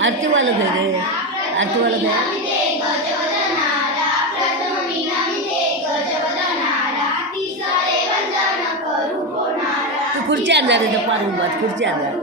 आरती वाला घर आहे आरती वाला घर तू खुर्ची आणणार आहे पार उभात खुर्ची आणणार